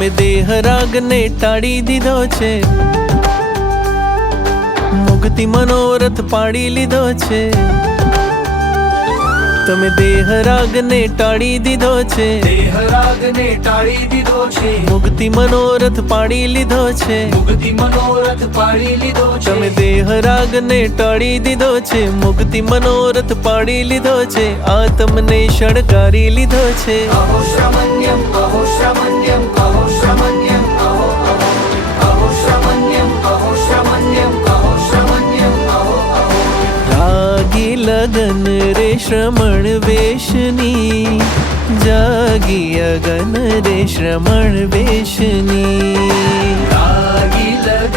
તમે દેહ રાગને ટાળી દીધો છે, મુક્તિ મનોરથ પાડી લીધો છે. તમે દેહ રાગને ટાળી દીધો છે, દેહ રાગને ટાળી દીધો છે, મુક્તિ મનોરથ પાડી લીધો છે. મુક્તિ મનોરથ પાડી લીધો છે. તમે દેહ રાગને ટાળી દીધો છે, મુક્તિ મનોરથ પાડી લીધો છે. આત્મને શણગારી લીધો છે. અહો શ્રમણ્યમ, અહો શ્રમણ્યમ, અહો શ્રમણ્યમ, અહો અહો અહો શ્રમણ્યમ, અહો શ્રમણ્યમ, અહો શ્રમણ્યમ, અહો અહો. રાગી લગન રે શ્રમણ વેશની, જાગી અગન રે શ્રમણ વેશની. રાગી લગન